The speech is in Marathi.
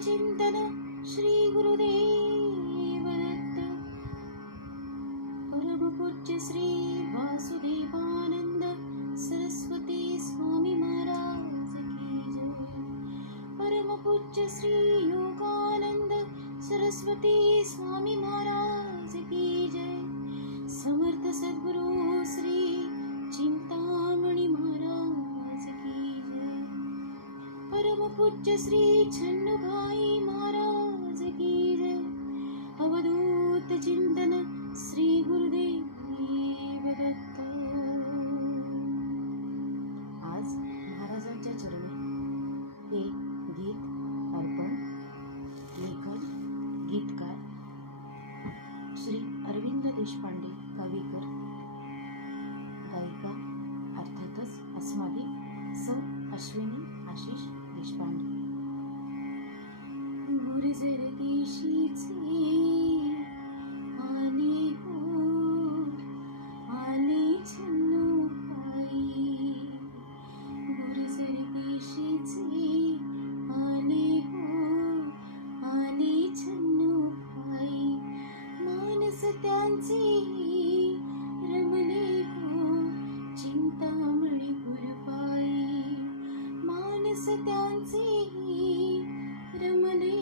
चिंतन श्री गुरुदेव दत्त परमपूज्य श्री वासुदेवानंद सरस्वती स्वामी महाराज की जय। परमपूज्य श्री योगानंद सरस्वती स्वामी महाराज की जय। समर्थ सद्गुरु श्री चिंतामणी महाराज की जय। परमपूज्य श्री छन्नुभाई महाराज की जय। अवधूत चिंतन श्री गुरुदेव दत्त। आज महाराजांच्या चरणी हे गीत अर्पण। लेखन गीतकार श्री अरविंद देशपांडे कावीकर। गायिका अर्थातच अस्मादी सौ अश्विनी आशिष देशपांडे। गुरुजर देशीचे आले हो आले छन्नुभाई। गुरुजर देशीचे आले हो आले छन्नुभाई। मानस त्यांचे रमले हो चिंतामणी गुरुपाई। मानस त्यांचे रमले